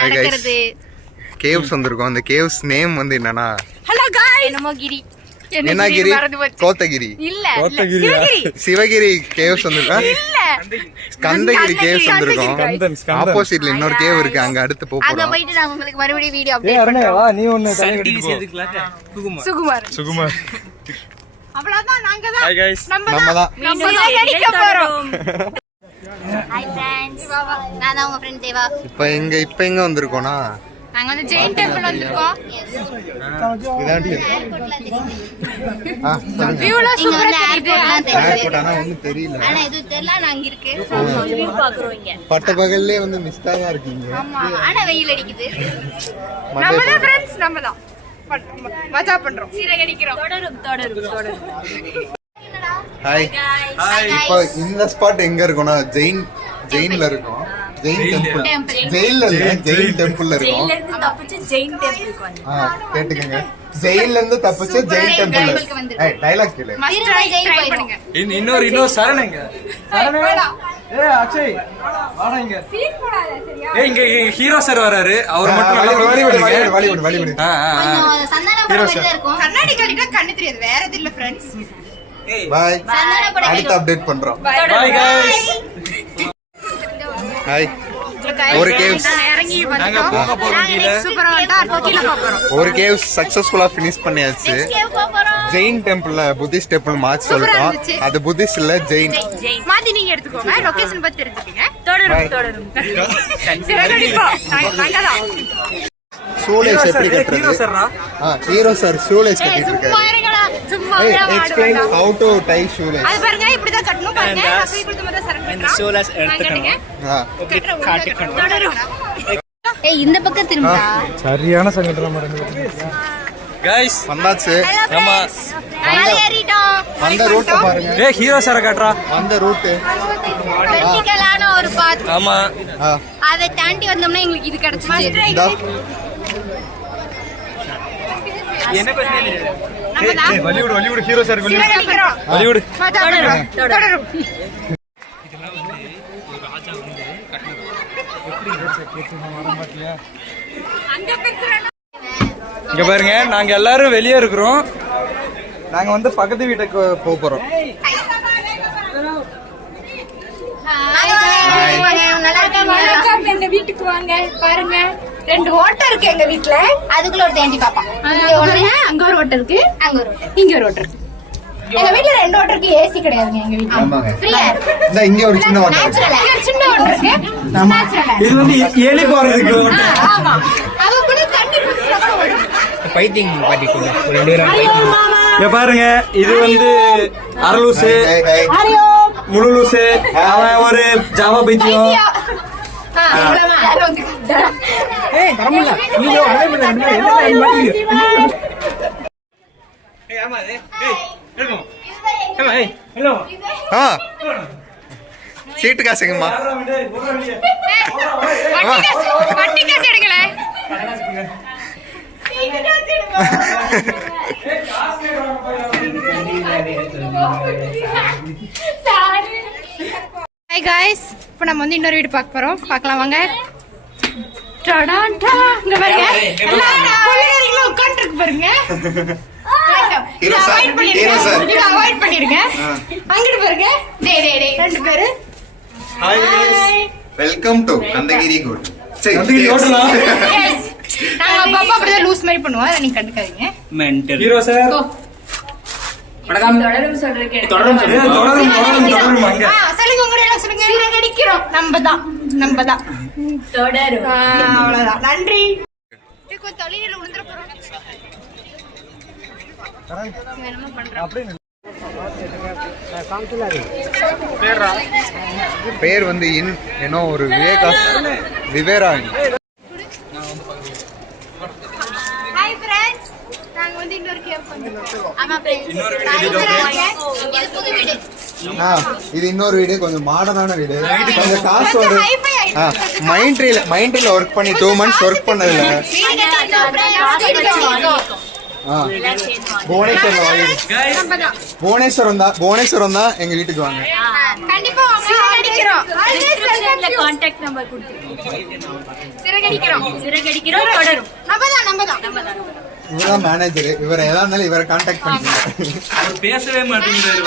நடக்கிறது கேவ்ஸ் வந்திருக்கோம். அந்த கேவ்ஸ் நேம் வந்து என்னன்னா ஹலோ गाइस என்னமோ கிரி என்ன கிரி கோத்தகிரி இல்ல சிவகிரி சிவகிரி கேவ்ஸ் வந்திருக்கோம். இல்ல கந்தகிரி கேவ்ஸ் வந்திருக்கோம். ஆப்போசிட்ல இன்னொரு கேவ் இருக்கு, அங்க அடுத்து போறோம். அங்க போயிட்டு நான் உங்களுக்கு மறுபடியும் வீடியோ அப்டேட் பண்றோம். நீ ஒன்னு சுகுமார் அவ்வளவுதான். நாங்க தான் ஹாய் गाइस நம்ம தான் நடிக்க போறோம். ஹாய் फ्रेंड्स நான் தான் உங்க ஃப்ரெண்ட் தேவா. இப்ப எங்க வந்திருக்கோம்னா நாங்க வந்து ஜெயின் டெம்பிள் வந்திருக்கோம். இதாண்டி வியூல சூப்பரா தெரியுது. ஏர்போர்ட் ஆனா ஒண்ணும் தெரியல. ஆனா இது தெரியல நாங்க இருக்கு. வியூ பாக்குறோம் இங்க. பட்ட பகல்லே வந்து மிஸ்டா தான் இருக்கீங்க. ஆமா ஆனா வெயில் அடிக்குது. நம்ம தான் फ्रेंड्स நம்ம தான் மஜா பண்றோம். சீரகடிக்கிறோம். தொடரும். ஹாய் இப்போ இந்த ஸ்பாட் எங்க இருக்கும்னா ஜெயின்ல இருக்கும். ஜெயின் டெம்பிள் ஜெயில்ல இல்ல ஜெயின் டெம்பிள்ல இருக்கும். ஜெயில்ல இருந்து தப்பிச்சு ஜெயின் டெம்பிளுக்கு வந்து கேட்டுக்கங்க. ஜெயில்ல இருந்து தப்பிச்சு ஜெயின் டெம்பிள். ஏய் டயலாக் கேளு. மஸ்ட் ட்ரை பண்ணுங்க. இன்னொரு சரணங்க ஏய் அக்ஷய் வாடா இங்க சீன் போடாத சரியா? ஏய் இங்க ஹீரோ சார் வராரு. அவர் மட்டும் வழிவிடு. சந்தான படம் வெளிய இருக்கும். கண்ணாடி கட்டிட்டா கண்ணு தெரியாது. வேற எது இல்ல फ्रेंड्स. பை. சந்தான படம் அடுத்து அப்டேட் பண்றோம். பை गाइस ஹாய் ஒரு கேவ்ஸ் இறங்கி நாங்க போக போறோம். கீழ சூப்பரா வந்தா அடுத்து கீழ போறோம். ஒரு கேவ்ஸ் சக்சஸ்ஃபுல்லா ஃபினிஷ் பண்ணியாச்சு. கேவ் போறோம். ஜெயின் டெம்பிள்ல புத்திஸ்ட் டெம்பிள் மாத்தி சொல்லிட்டோம். அது புத்திஸ்ட் இல்ல ஜெயின். மாத்தி நீங்க எடுத்துக்கோங்க. லொகேஷன் பத்தி தெரிஞ்சுக்கங்க. தொடரும். சிறகடிப்போம். நாங்க தான். ஷூலேஸ் எப்படி கட்டுறது? ஹீரோ சார்ரா ஹீரோ சார் ஷூலேஸ் கட்டிட்டு இருக்காரு. சும்மா இருங்கடா. சும்மா explain have to tie shoelace. அது பாருங்க இப்படி தான் கட்டணும் பாருங்க. அப்படி கொடுத்த மாதிரி சரக்கு இந்த ஷூலேஸ் எடுத்துக்கணும். தொடரும். ஏய் இந்த பக்கம் திரும்புடா. சரியான சங்கடல மறந்து गाइस வந்தாச்சு. நம்ம மேல ஏறிட்டோம். அந்த ரூட் பாருங்க. ஏய் ஹீரோ சார காட்றா. அந்த ரூட் வெர்டிகலான ஒரு பாத். ஆமா அதை தாண்டி வந்தோம்னா எங்களுக்கு இது கிடைச்சிச்சு. என்ன பிரச்சனை இல்ல. நம்ம தான் வலிவுடு ஹீரோ சார் சிறகடிக்கிறோம். வலிவுடு தொடரும். இதெல்லாம் வந்து ஒரு ராஜா வந்து எப்படி அங்க பேசுறானே. இங்க பாருங்க நாங்க எல்லாரும் வெளியே இருக்கிறோம். நாங்க வந்து பக்கத்து வீட்டுக்கு போக போறோம். எங்க வீட்டுக்கு வாங்க பாருங்க. 2 ஹோட்டல் இருக்கு எங்க வீட்ல. அதுக்குள்ள ஒரு தேண்டி பாப்பா. அங்க ஒரு ஹோட்டல் இருக்கு. அங்க ஒரு இங்க ஒரு ஹோட்டல் இருக்கு. எங்க வீட்ல 2 ஹோட்டல் இருக்கு. ஏசி கிடையாதுங்க எங்க வீட்ல. ஆமாங்க. ஃப்ரீயா இந்த இங்க ஒரு சின்ன ஹோட்டல் இருக்கு. நேச்சுரல். இங்க சின்ன ஹோட்டல் இருக்கு. நேச்சுரல். இது வந்து ஏலி போறதுக்கு ஆமா. அதுக்குள்ள தண்ணி குடிச்சா பைத்தியம் பாட்டிக்குள்ள ஒரு 2 பேரும் பைத்தியம். இங்க பாருங்க இது வந்து அரலூசு முழுலூசு அவன் ஒரு ஜாவா பைத்தியம். ஏய் வரமுல நீ அதே பண்ணு என்ன மாட்டீங்க. ஏய் ஆமா ஏய் ஹலோ ஹலோ ஏய் ஹலோ சீட்டு காசுங்கம்மா. வட்டி காசு எடுக்கல. ஹாய் गाइस இப்போ நம்ம வந்து இன்னொரு வீடு பார்க்க போறோம். பார்க்கலாம் வாங்க. டடாண்டா இங்க பாருங்க. எல்லாரும் கொள்ளையர்கள உட்கார்ந்திருக்கு பாருங்க. ஹீரோ சார் அவாய்ட் பண்ணிருங்க. அங்கிட்டு பாருங்க. டேய் 2 பேரு. ஹாய் வெல்கம் டு கந்தகிரி கோட். கந்தகிரி ஹோட்டலா? எஸ். நாங்க பாப்பா அப்படியே லூஸ் மாதிரி பண்ணுவோம். அதை நீங்க கண்டுக்காதீங்க. மென்டல் ஹீரோ சார் தொடரும் தொடரும் அங்க சொல்லுங்க உங்க எல்லாம் சொல்லுங்க. சிறகடிக்கிறோம். நம்ம தான் தொடரும். அவ்வளவுதான். நன்றி. இதுக்கு தொழில உளுந்துற போறோம். என்னமா பண்றோம்? பேர் வந்து என்ன ஒரு விவேரா. ஹாய் फ्रेंड्स நாங்க வந்து இன்னொரு கேவ் வந்திருக்கோம். ஆமா फ्रेंड्स இது புது வீடு. இது இன்னொரு வீடு, கொஞ்சம் மாடர்னான வீடு. கொஞ்சம் காசு ஒரு மைண்ட்ரில ஒர்க் பண்ணி 2 months ஒர்க் பண்ணதுல புவனேஸ்வரம் தான் எங்க வீட்டுக்கு வாங்க. கண்டிப்பா வாங்க. கான்டாக்ட் நம்பர் கொடுத்துருக்கோம். சிறகடிக்கிறோம் தொடரும். நம்மதான். இவர்தான் மேனேஜர். இவரை எதா இருந்தாலும் இவரை கான்டாக்ட் பண்ணுங்க. அவர் பேசவே மாட்டேங்கிறாரு.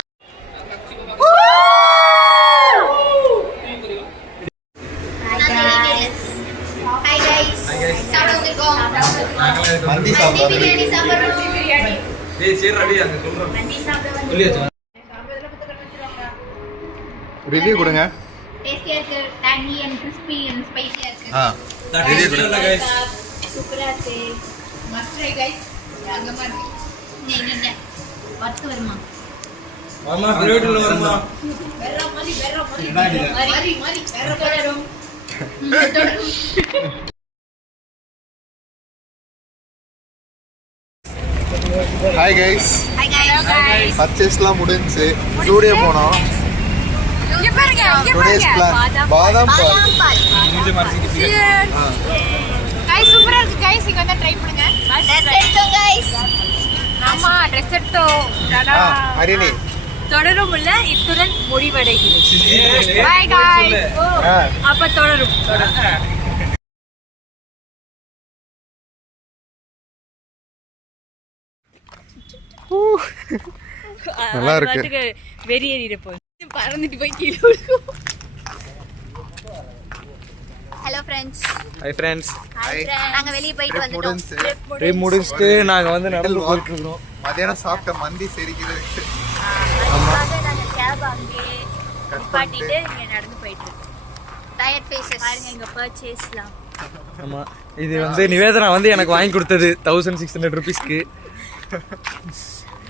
மந்தி சாப்பிடுறோம். ரிவ்யூ கொடுங்க. டேஸ்டியா இருக்கு, tangy and crispy and spicy இருக்கு. ரிவ்யூ கொடுங்க. சூப்பரா இருக்கு. Must try guys. அங்க மாதிரி. நீங்க வர்த்து வருமா? மாமா பிரைவேட்ல வருமா? வேற மாதிரி வேற தொடரும். Hi guys. பர்ச்சேஸ்லாம் முடிஞ்சு ஸ்டூடியோ போனோம். இங்க பாருங்க. டுடேஸ் பிளான் பாதாம் பால். गाइस சூப்பரா இருக்கு गाइस. இங்க வந்து ட்ரை பண்ணுங்க. ட்ரெஸ் எடுத்தோம் गाइस. ஆமா ட்ரெஸ் எடுத்தோம். டடா. ஹரிணி தொடரும் இல்ல இத்துடன் முடிவடைகிறது. By guys. அப்ப தொடரும். நல்லா இருக்கு. வெறியேறிட போகுது. பறந்துட்டு போய் கீழே விழுகும். Hello friends. Hi friends. நாங்க வெளிய போயிட்டு வந்துட்டோம். ட்ரிப் முடிச்சிட்டு நாங்க வந்து நடந்து போயிட்டு இருக்கோம். மதியானம் சாப்பிட்ட மந்தி செரிக்கிறது. அதுக்காக நாங்க கேப் அங்கே நிப்பாட்டிட்டு இங்க நடந்து போயிட்டு இருக்கோம். டயர்ட் ஃபேஸஸ் பாருங்க எங்க பர்ச்சேஸ்லாம். ஆமா இது வந்து நிவேதனா வந்து எனக்கு வாங்கி கொடுத்தது 1600 ரூபீஸ்க்கு.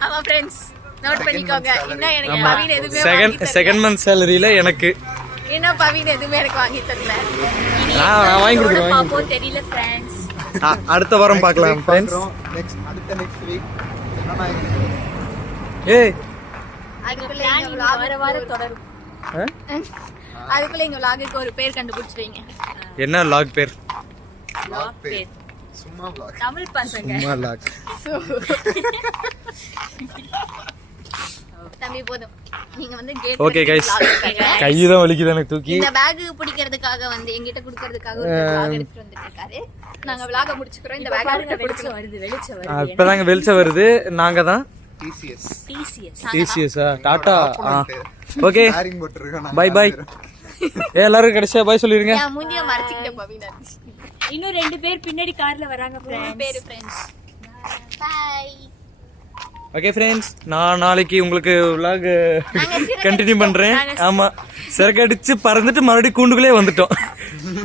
ஆமா ஃப்ரெண்ட்ஸ் நோட் பண்ணிக்கோங்க. இன்னும் எனக்கு ஆமா பவின் எதுவுமே செகண்ட் மந்த் சேலரியில எனக்கு இன்னும் பவின் எதுவுமே எனக்கு வாங்கி தரல. நான் வாங்கி கொடுக்குறேன். பாப்போம் தெரியல ஃப்ரெண்ட்ஸ். அடுத்த வாரம் பார்க்கலாம் ஃப்ரெண்ட்ஸ். நெக்ஸ்ட் வீக் என்னன்னா ஏய் அதுக்குள்ள எங்க வார தொடரும். அதுக்குள்ள எங்க vlog-க்கு ஒரு பேர் கண்டுபிடிச்சிடுவீங்க. என்ன லாக் பேர்? vlog பேர் சும்மா vlog. தமிழ் பசங்க சும்மா லாக். தம்பி போதும். நீங்க வந்து கேட் ஓகே गाइस. கையில வலிக்குது எனக்கு தூக்கி. இந்த பேக் பிடிக்கிறதுக்காக வந்து என்கிட்ட குடுக்கிறதுக்காக ஒரு vlog எடுத்துட்டு வந்திருக்காரு. நாங்க vlog முடிச்சுக்கிறோம். இந்த பேக் வெளிச்சம் வருது. இப்பதாங்க வெளிச்சம் வருது. நாங்க தான் TCS. டாடா. ஓகே ஹேரிங் போட்டுருக்கோம். Bye bye. எல்லாரும் கடைசியா பை சொல்லிருங்க. நான் மூஞ்சிய மறைச்சிட்டேன் பவினா. இன்னும் 2 பேர் பின்னாடி கார்ல வராங்க फ्रेंड्स. பை. ஓகே ஃப்ரெண்ட்ஸ் நான் நாளைக்கு உங்களுக்கு vlog கண்டினியூ பண்றேன். ஆமா சிறகடிச்சு பறந்துட்டு மறுபடியும் கூண்டுக்குள்ளே வந்துட்டோம்.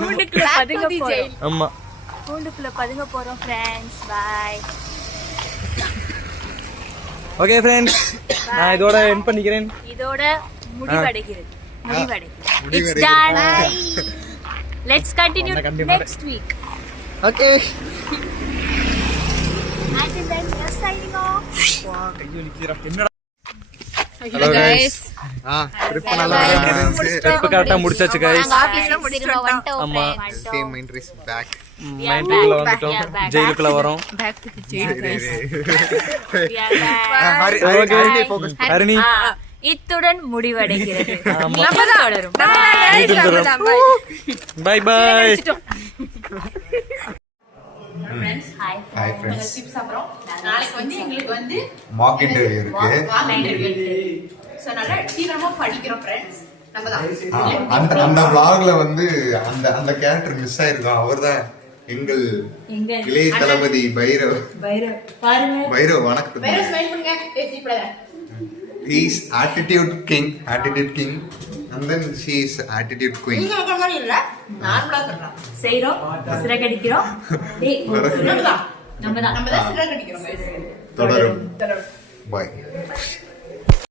கூண்டுக்குள்ள பதுங்க போறோம். ஆமா கூண்டுக்குள்ள பதுங்க போறோம் फ्रेंड्स. பை. ஓகே ஃப்ரெண்ட்ஸ் நான் இதோட எண்ட் பண்ணிக்கிறேன். இதோட முடிவடைகிறது. It's done. Let's continue next week. Okay Until then, we are signing off. என்னடா ஹலோ गाइस. ட்ரிப் நல்லா இருந்துச்சு. ட்ரிப் கரெக்ட்டா முடிச்சாச்சு गाइस. நாங்க ஆபீஸ்ல முடிச்சிட்டு வந்துட்டோம். ஆமா. Same mind is back. மைண்டுக்குள்ள வந்துட்டோம். ஜெயிலுக்குள்ள வரோம். Back to the jail. We are back. Harini இத்துடன் முடிவடைகிறது. ஆமா. தொடரும். Bye bye. Friends hi. Hi friends. டிப்ஸ் சாப்பிடுறோம். நாளைக்கு வந்து எங்களுக்கு வந்து மாக் இன்டர்வியூ இருக்கு. சோ நல்லா தீவிரமா படிக்கிறோம் ஃப்ரெண்ட்ஸ். அந்த vlogல வந்து அந்த கேரக்டர் மிஸ் ஆயிருக்கும். அவர்தான் எங்கள் இளைய தளபதி பைரவ். பாருங்க. பைரவ் வணக்கம். பைரவ் ஸ்மைல் பண்ணுங்க. பேசிப்படாத. He is attitude king and then she is attitude queen. நீங்க சொல்ற மாதிரி இல்ல. நார்மலா சொல்றேன். செய்றோம். சிறகடிக்கிறோம். டேய் நம்மதான் சிறகடிக்கிறோம். தொடரும். Bye.